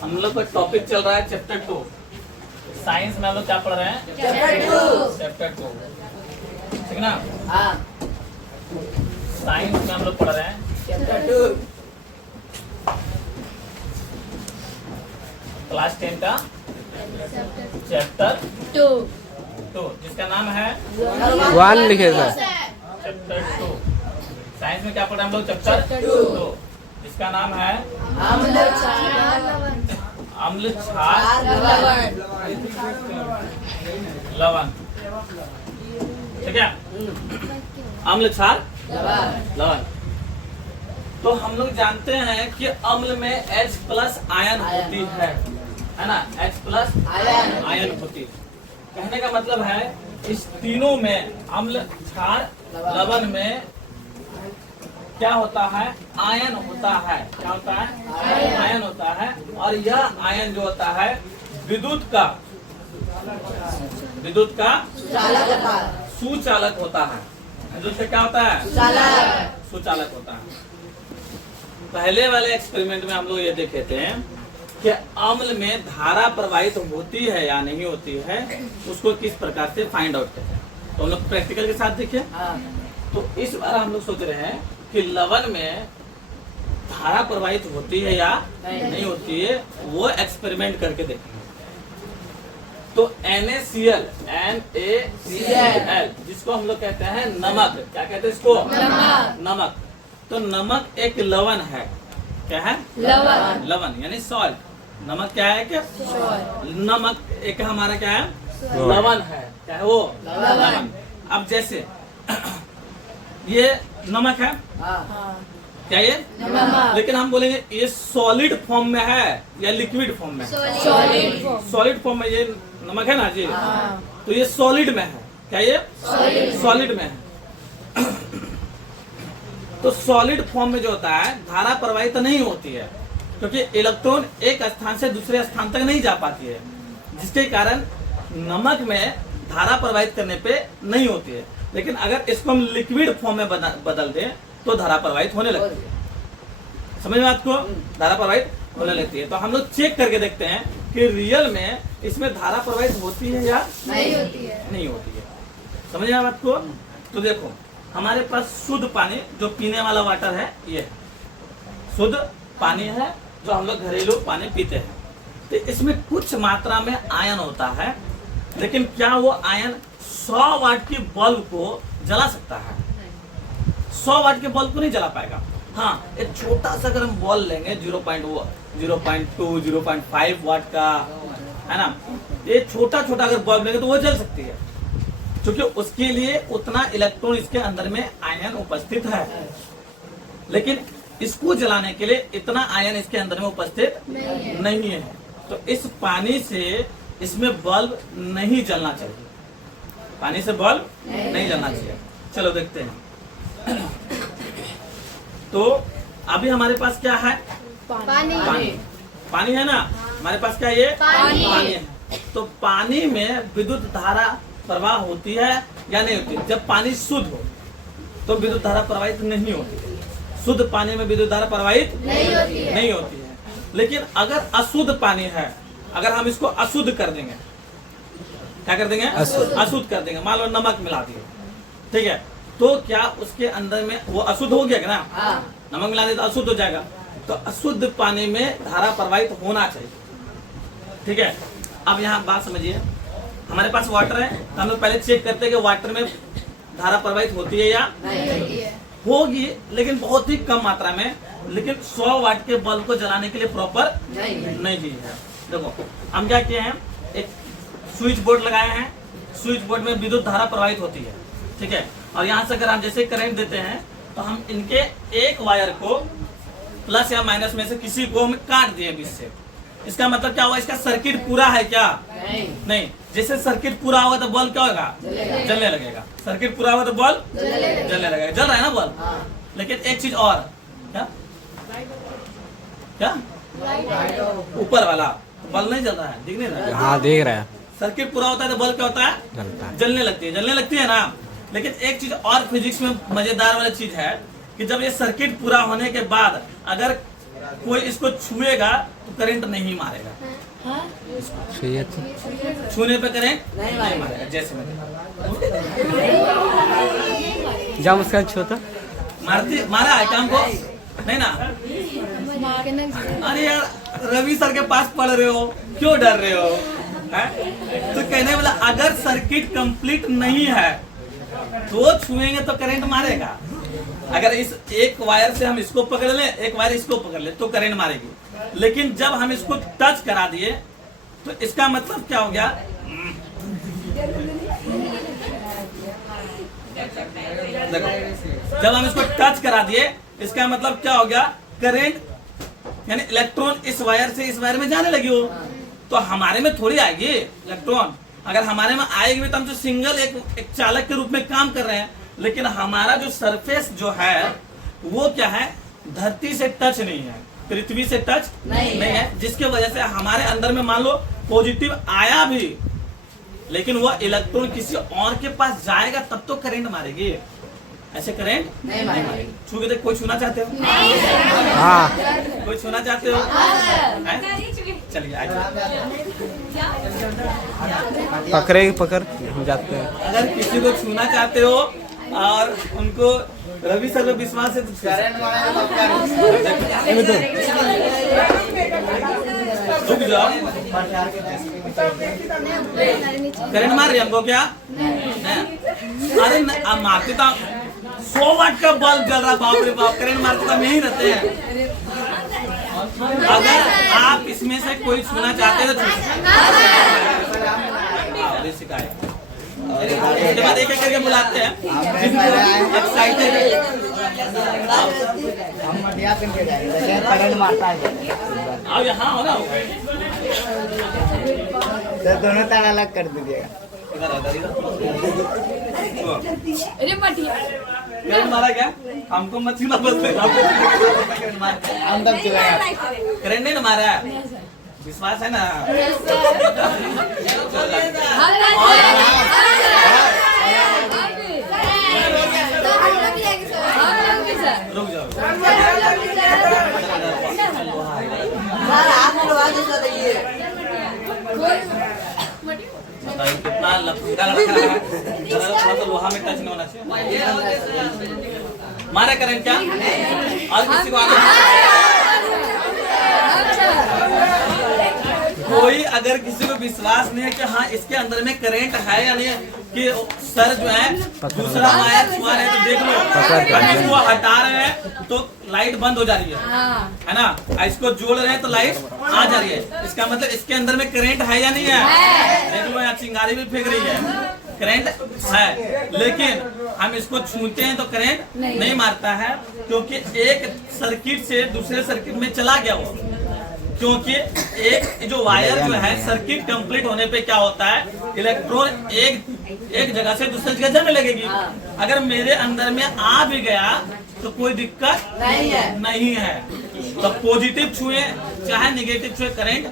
हम लोग का टॉपिक चल रहा है चैप्टर 2 साइंस में। हम लोग क्या पढ़ रहे हैं? चैप्टर 2 ठीक ना। हाँ साइंस में हम लोग पढ़ रहे हैं चैप्टर 2 क्लास 10 का चैप्टर 2 जिसका नाम है 1 लिखे सर। चैप्टर 2। साइंस में क्या पढ़ रहे हैं हम लोग? चैप्टर 2 जिसका नाम है अम्ल क्षार लवण। ठीक है, अम्ल क्षार लवण। तो हम लोग जानते हैं कि अम्ल में H+ आयन होती है ना। H+ आयन होती है। कहने का मतलब है इस तीनों में अम्ल क्षार लवण में क्या होता है? आयन होता है। क्या होता है? आयन होता है। और यह आयन जो होता है विद्युत का सुचालक होता है। विद्युत से क्या होता है? सुचालक होता है। पहले वाले एक्सपेरिमेंट में हम लोग ये देखे थे कि अम्ल में धारा प्रवाहित होती है या नहीं होती है, उसको किस प्रकार से फाइंड आउट करते हैं। तो हम लोग प्रैक्टिकल के साथ देखे। तो इस बार हम लोग सोच रहे हैं कि लवण में धारा प्रवाहित होती है या नहीं होती है, वो एक्सपेरिमेंट करके देखेंगे। तो NaCl जिसको हम लोग कहते हैं नमक। क्या कहते हैं इसको? नमक। तो नमक एक लवण है। क्या है? लवण यानी सॉल्ट। नमक क्या है? क्या नमक एक हमारा क्या है? लवण है। क्या है वो? लवण। अब जैसे ये नमक है, क्या ये? लेकिन हम बोलेंगे ये सॉलिड फॉर्म में है या लिक्विड फॉर्म में है? सॉलिड फॉर्म में ये नमक है ना जी। तो ये सॉलिड में है। क्या ये? सॉलिड में है। तो सॉलिड फॉर्म में जो होता है धारा प्रवाहित नहीं होती है, क्योंकि इलेक्ट्रॉन एक स्थान से दूसरे स्थान तक नहीं जा पाती है, जिसके कारण नमक में धारा प्रवाहित करने पे नहीं होती है। लेकिन अगर इसको हम लिक्विड फॉर्म में बदल दें तो धारा प्रवाहित होने लगती है। समझ में बात को? धारा प्रवाहित होने लगती है। तो हम लोग चेक करके देखते हैं कि रियल में इसमें धारा प्रवाहित होती है या नहीं होती है। समझ में बात को? तो देखो हमारे पास शुद्ध पानी जो पीने वाला वाटर है, ये शुद्ध पानी है जो हम लोग घरेलू पानी पीते हैं। तो इसमें कुछ मात्रा में आयन होता है, लेकिन क्या वो आयन 100 वाट की बल्ब को जला सकता है? 100 वाट के बल्ब को नहीं जला पाएगा। हाँ, एक छोटा सा अगर हम बॉल लेंगे 0.2 0.5 वाट का, है ना, ये छोटा छोटा अगर बल्ब लेंगे तो वो जल सकती है, क्योंकि उसके लिए उतना इलेक्ट्रॉन इसके अंदर में आयन उपस्थित है। लेकिन इसको जलाने के लिए इतना आयन इसके अंदर में उपस्थित नहीं है। तो इस पानी से इसमें बल्ब नहीं जलना चाहिए। पानी से बल्ब नहीं जलना चाहिए। चलो देखते हैं। तो अभी हमारे पास क्या है? पानी है ना। हमारे पास क्या ये? पानी है। तो पानी में विद्युत धारा प्रवाह होती है या नहीं होती? जब पानी शुद्ध हो तो विद्युत धारा प्रवाहित नहीं होती। शुद्ध पानी में विद्युत धारा प्रवाहित नहीं होती है। लेकिन अगर अशुद्ध पानी है, अगर हम इसको अशुद्ध कर देंगे, क्या कर देंगे? अशुद्ध कर देंगे। मान लो नमक मिला दिए, ठीक है, तो क्या उसके अंदर में वो अशुद्ध हो गया ना? नमक मिला दिए तो अशुद्ध हो जाएगा। तो अशुद्ध पानी में धारा प्रवाहित होना चाहिए। ठीक है, अब यहाँ बात समझिए। हमारे पास वाटर है तो हम लोग पहले चेक करते हैं कि वाटर में धारा प्रवाहित होती है या नहीं होगी, लेकिन बहुत ही कम मात्रा में। लेकिन 100 वाट के बल्ब को जलाने के लिए प्रॉपर नहीं दी है। देखो हम क्या किए हैं, एक स्विच बोर्ड लगाए हैं। स्विच बोर्ड में विद्युत धारा प्रवाहित होती है, ठीक है। और यहाँ से अगर हम जैसे करंट देते हैं तो हम इनके एक वायर को प्लस या माइनस में से किसी को हम काट दिए बीच से। इसका मतलब क्या हुआ? इसका सर्किट पूरा है क्या? नहीं। जैसे सर्किट पूरा होगा तो बल्ब क्या होगा? जलने लगेगा। सर्किट पूरा होगा तो बल्ब जलने लगेगा। जल रहा है ना बल्ब। लेकिन एक चीज और, क्या ऊपर वाला बल्ब नहीं जल रहा है, दिख नहीं रहा है? हाँ दिख रहा है। सर्किट पूरा होता है तो बल्ब क्या होता है? जलने लगती है ना। लेकिन एक चीज और फिजिक्स में मजेदार वाली चीज है कि जब ये सर्किट पूरा होने के बाद अगर कोई इसको छुएगा तो करंट नहीं मारेगा। छुइए तो। छूने पे करंट नहीं मारेगा। जैसे मैंने जाम उसका छोटा मारा है काम को नहीं ना। अरे यार रवि सर के पास पढ़ रहे हो, क्यों डर रहे हो है? तो कहने वाला अगर सर्किट कंप्लीट नहीं है तो छुएंगे तो करंट मारेगा। अगर इस एक वायर से हम इसको पकड़ लें, एक वायर इसको पकड़ ले तो करंट मारेगी। लेकिन जब हम इसको टच करा दिए तो इसका मतलब क्या हो गया? देखो, जब हम इसको टच करा दिए इसका मतलब क्या हो गया? करंट यानी इलेक्ट्रॉन इस वायर से इस वायर में जाने लगी हो। तो हमारे में थोड़ी आएगी इलेक्ट्रॉन। अगर हमारे में आएगी भी तो हम जो सिंगल एक चालक के रूप में काम कर रहे हैं। लेकिन हमारा जो सरफेस जो है वो क्या है? धरती से टच नहीं है, पृथ्वी से टच नहीं है, जिसके वजह से हमारे अंदर में मान लो पॉजिटिव आया भी लेकिन वह इलेक्ट्रॉन किसी और के पास जाएगा तब तो करंट मारेगी। ऐसे करंट नहीं मारेगी। छू के देख, कोई छूना चाहते हो? हाँ। कोई छूना चाहते हो? चलिए आइए। पकड़ हम जाते हैं। अगर किसी को छूना चाहते हो और उनको रवि सर पे विश्वास है तो रुक जाओ। करंट मार रही हमको क्या? अरे अब मारते तो 100 वाट का बल्ब जल रहा, बाप रे बाप, करंट मारते तो हम यही रहते हैं। अगर आप इसमें से कोई छूना चाहते हो तो शिकायत उसके बाद एक एक करके बुलाते हैं एक्साइटेड। अब यहाँ हो ना तो दोनों तार अलग कर दीजिएगा। करंट मारा क्या? हमको मत छूना बस। करंट नहीं ना मारा, विश्वास है ना? रुक जाओ। कितना लफंगा लड़का है, थोड़ा तो लोहा में टच नहीं होना चाहिए। मारा करंट क्या? और किसी को आना? कोई अगर किसी को विश्वास नहीं है कि हाँ इसके अंदर में करंट है या नहीं, कि सर जो है दूसरा वायर छुआ रहे हैं तो देख लो, अगर इसको हटा रहे हैं तो लाइट बंद हो जा रही है ना? इसको जोड़ रहे हैं तो लाइट आ जा रही है। इसका मतलब इसके अंदर में करंट है या नहीं है? देख लो यहाँ चिंगारी भी फेंक रही है, करंट है। लेकिन हम इसको छूते हैं तो करंट नहीं मारता है, क्योंकि एक सर्किट से दूसरे सर्किट में चला गया वो। क्योंकि एक जो वायर जो है सर्किट कंप्लीट होने पे क्या होता है? इलेक्ट्रॉन एक जगह से दूसरी जगह जाने लगेगी। अगर मेरे अंदर में आ भी गया तो कोई दिक्कत नहीं है। तो पॉजिटिव छुए चाहे नेगेटिव छुए करंट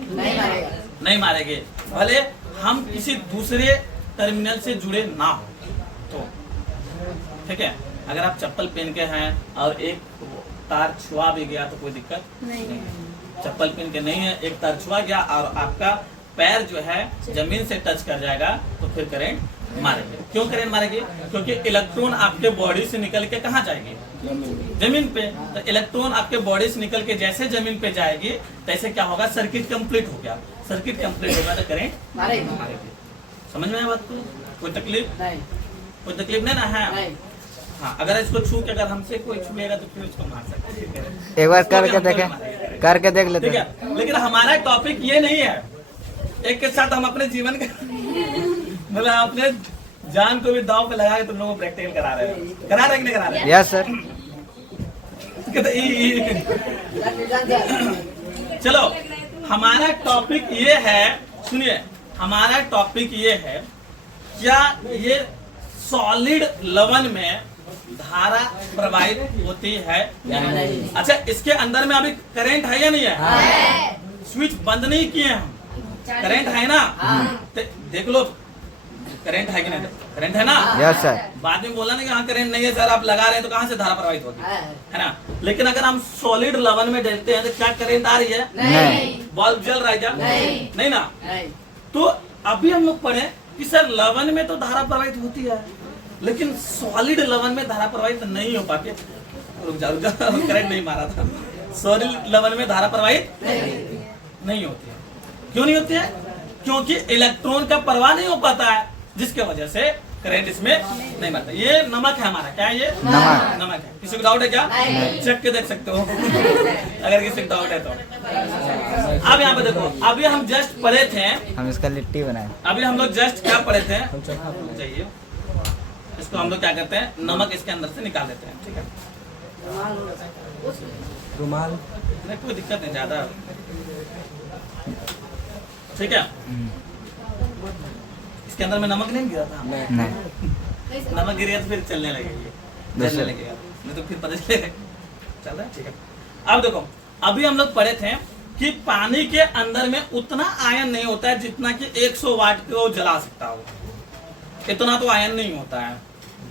नहीं मारेंगे, भले हम किसी दूसरे टर्मिनल से जुड़े ना हो तो। ठीक है, अगर आप चप्पल पहन के हैं और एक तार छुआ भी गया तो कोई दिक्कत नहीं। चप्पल पहन के नहीं है, एक तार छुआ गया और आपका पैर जो है जमीन से टच कर जाएगा तो फिर करंट मारेंगे। क्यों करंट मारेंगे? क्योंकि इलेक्ट्रॉन आपके बॉडी से निकल के कहाँ जाएगी? जमीन पे। तो इलेक्ट्रॉन आपके बॉडी से निकल के जैसे जमीन पे जाएगी तैसे क्या होगा? सर्किट कंप्लीट हो गया। सर्किट कंप्लीट होगा तो करंट मारेगी। समझ में आया बात को? कोई तकलीफ नहीं? कोई तकलीफ नहीं ना है? हाँ, अगर इसको छू के अगर हमसे कोई छुएगा तो फिर उसको मार सकते हैं। एक बार करके देखें, करके देख लेते हैं। लेकिन हमारा टॉपिक ये नहीं है। एक के साथ हम अपने जीवन का मतलब अपने जान को भी दांव पे लगा के तुम लोगों को प्रैक्टिकल करा रहे हैं कि नहीं करा रहे? Yes sir. चलो, हमारा टॉपिक ये है, सुनिए, हमारा टॉपिक ये है, क्या ये सॉलिड लवण में धारा प्रवाहित होती है या नहीं? अच्छा, इसके अंदर में अभी करंट है या नहीं है? स्विच बंद नहीं किए हम, करंट है ना? देख लो, करंट है कि नहीं? करंट है ना? Yes sir. बाद में बोला ना कि हाँ करंट नहीं है सर, आप लगा रहे हैं तो कहाँ से धारा प्रवाहित होगी, है ना? लेकिन अगर हम सॉलिड लवन में डालते हैं तो क्या करंट आ रही है? नहीं। बल्ब जल रहा है क्या? नहीं ना। नहीं। तो अभी हम लोग पढ़े कि सर लवन में तो धारा प्रवाहित होती है, लेकिन सॉलिड लवन में धारा प्रवाहित नहीं हो पाती। रुक जा करंट नहीं मारा था। सॉलिड लवन में धारा प्रवाहित नहीं होती है। क्यों नहीं होती है? क्योंकि इलेक्ट्रॉन का प्रवाह नहीं हो पाता है, जिसके वजह से करंट इसमें नहीं बनता। ये नमक है हमारा, क्या है ये? नमक है। किसी को डाउट है क्या? चेक के देख सकते हो अगर किसी को डाउट है तो। अब यहाँ पे देखो, अभी हम जस्ट पढ़े थे, हम इसका लिट्टी बनाए। अभी हम लोग जस्ट क्या पढ़े थे? चाहिए इसको हम लोग क्या करते हैं, नमक इसके अंदर से निकाल देते हैं, ठीक है? रुमाल नहीं कोई दिक्कत नहीं ज्यादा, ठीक है? इसके अंदर में नमक नहीं गिरा था? नहीं। नमक गिरेगा तो फिर चलने लगेगा, चलने लगेगा, नहीं तो फिर पता चलेगा। चल रहा है, ठीक है? अब देखो, अभी हम लोग पढ़े थे कि पानी के अंदर में उतना आयन नहीं होता है जितना कि 100 वाट को जला सकता हो, इतना तो आयन नहीं होता है,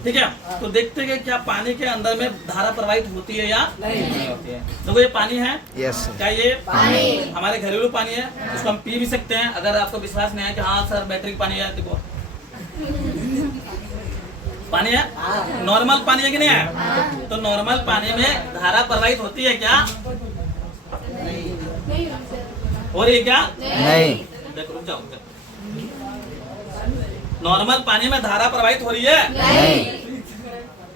ठीक है? तो देखते हैं क्या पानी के अंदर में धारा प्रवाहित होती है या नहीं होती है। देखो ये पानी है, यस सर। क्या ये पानी हमारे घरेलू पानी है, उसको हम पी भी सकते हैं। अगर आपको विश्वास नहीं है कि हाँ सर बैटरी पानी है, देखो पानी है, नॉर्मल पानी है कि नहीं है? तो नॉर्मल पानी में धारा प्रवाहित होती है क्या? हो रही है क्या? नहीं। देखो रुक जाओ, नॉर्मल पानी में धारा प्रवाहित हो रही है? नहीं।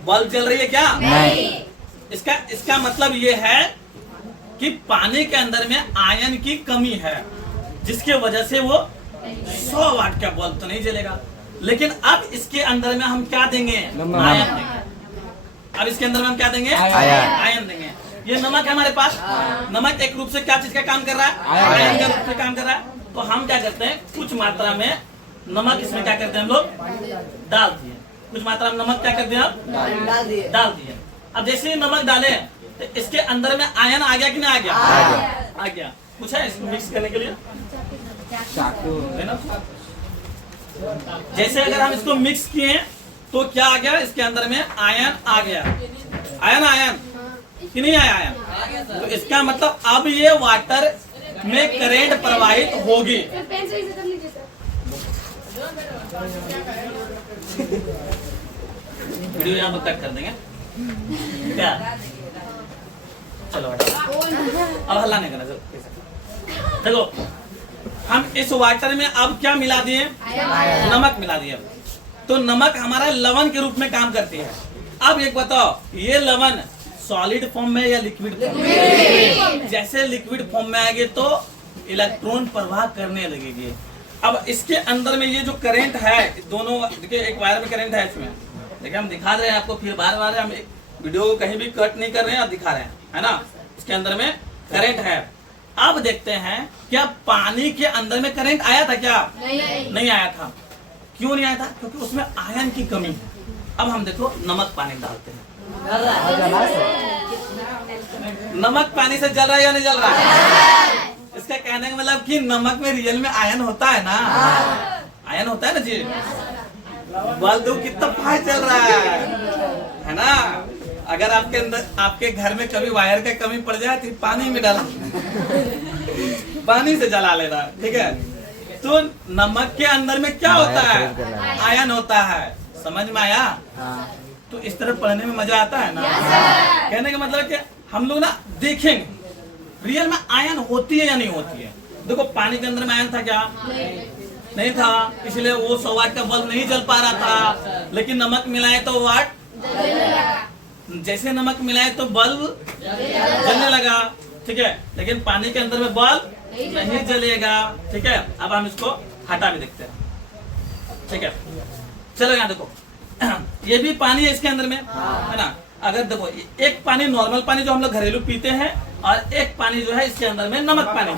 बल्ब जल रही है क्या? नहीं। इसका मतलब ये है कि पानी के अंदर में आयन की कमी है, जिसके वजह से वो 100 वाट का बल्ब तो नहीं जलेगा। लेकिन अब इसके अंदर में हम क्या देंगे? आयन देंगे। अब इसके अंदर में हम क्या देंगे? आयन देंगे। ये नमक है हमारे पास, नमक एक रूप से क्या चीज का काम कर रहा है? आयन का रूप से काम कर रहा है। तो हम क्या करते हैं, कुछ मात्रा में नमक इसमें क्या करते हैं हम लोग डाल दिए, कुछ मात्रा में नमक क्या कर दिया? डाल दिए। अब जैसे ही नमक डाले तो इसके अंदर में आयन आ गया कि नहीं आ गया? आ गया। कुछ है इसको मिक्स करने के लिए? है ना? जैसे अगर हम इसको मिक्स किए तो क्या आ गया? इसके अंदर में आयन आ गया। आयन कि नहीं आया आयन? तो इसका मतलब अब ये वाटर में करंट प्रवाहित होगी। वीडियो यहाँ पर कट कर देंगे क्या? चलो अब हल्ला नहीं करना। देखो हम इस वाटर में अब क्या मिला दिए? नमक मिला दिए। तो नमक हमारा लवण के रूप में काम करती है। अब एक बताओ, ये लवण सॉलिड फॉर्म में या लिक्विड फॉर्म में? जैसे लिक्विड फॉर्म में आएगी तो इलेक्ट्रॉन प्रवाह करने लगेगी। अब इसके अंदर में ये जो करंट है, दोनों देखिए एक वायर में करंट है, इसमें देखिए हम दिखा रहे हैं आपको, फिर बार बार हम एक वीडियो को कहीं भी कट नहीं कर रहे हैं और दिखा रहे हैं, है ना? इसके अंदर में करंट है। अब देखते हैं क्या पानी के अंदर में करंट आया था क्या? नहीं आया था। क्यों नहीं आया था? क्योंकि उसमें आयन की कमी है। अब हम देखो नमक पानी डालते हैं, नमक पानी से जल रहा है या नहीं जल रहा है? इसका कहने का मतलब कि नमक में रियल में आयन होता है ना? आयन होता है ना जी। बल्ब कितना फास्ट चल रहा है ना? अगर आपके अंदर आपके घर में कभी वायर का कमी पड़ जाए तो पानी में डाला पानी से जला लेना, ठीक है? तो नमक के अंदर में क्या होता है? आयन होता है। समझ में आया? तो इस तरह पढ़ने में मजा आता है ना? कहने का मतलब कि हम लोग ना देखेंगे रियल में आयन होती है या नहीं होती है। देखो पानी के अंदर में आयन था क्या? नहीं था, इसलिए वो 100 वाट का बल्ब नहीं जल पा रहा था। लेकिन नमक मिलाए तो वाट, जैसे नमक मिलाए तो बल्ब जलने लगा, ठीक है? लेकिन पानी के अंदर में बल्ब नहीं जलेगा, ठीक है? अब हम इसको हटा भी देखते हैं, ठीक है? चलो यहाँ देखो ये भी पानी है इसके अंदर में, है ना? अगर देखो एक पानी नॉर्मल पानी जो हम लोग घरेलू पीते हैं और एक पानी जो है इसके अंदर में नमक पानी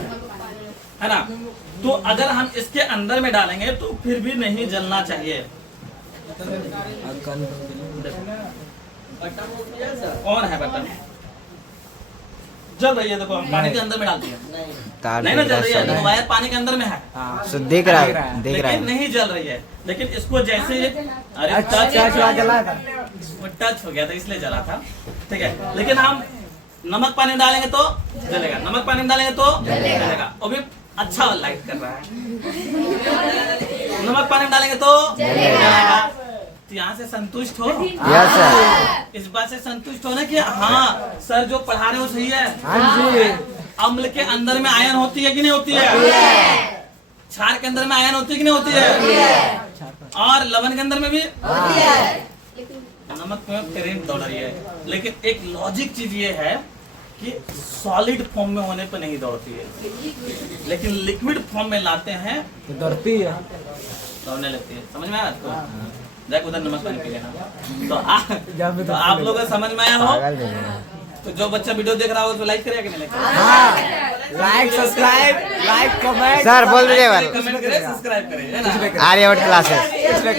है ना? तो अगर हम इसके अंदर में डालेंगे तो फिर भी नहीं जलना चाहिए। कौन है बटन? जल रही है, देखो हम पानी के अंदर में डालते हैं, नहीं ना जल रही है। देखो वायर पानी के अंदर में है, दिख रहा है, लेकिन नहीं जल रही है। लेकिन इसको जैसे अरे अच्छा जला था। वो टच हो गया था इसलिए जला था, ठीक है। लेकिन हम नमक पानी डालेंगे तो जलेगा, नमक पानी डालेंगे तो जलेगा। वो भी अच्छा लाइट कर रहा है। नमक पानी डालेंगे तो जलेगा। तो यहाँ से संतुष्ट हो, यस सर। इस बात से संतुष्ट हो ना कि हाँ सर जो पढ़ा रहे हो सही है। हाँ जी। अम्ल के अंदर में आयन होती है कि नहीं होती है? क्षार के अंदर में आयन होती है कि नहीं होती है? और लवण के अंदर में भी नमक में करेंट दौड़ रही है। लेकिन एक लॉजिक चीज ये है कि सॉलिड फॉर्म में होने पर नहीं दौड़ती है, लेकिन लिक्विड फॉर्म में लाते हैं दौड़ती है, दौड़ने लगती है। समझ में आया आपको? देख उधर नमक पानी पी लेना। तो आप लोगों को समझ में आया हो? तो जो बच्चा वीडियो देख रहा हो तो लाइक करेगा कि नहीं करेगा? Like subscribe like comment sir बोल दीजिए कमेंट करे, सब्सक्राइब करे, है ना? आर्यभट्ट क्लासेस। इसमें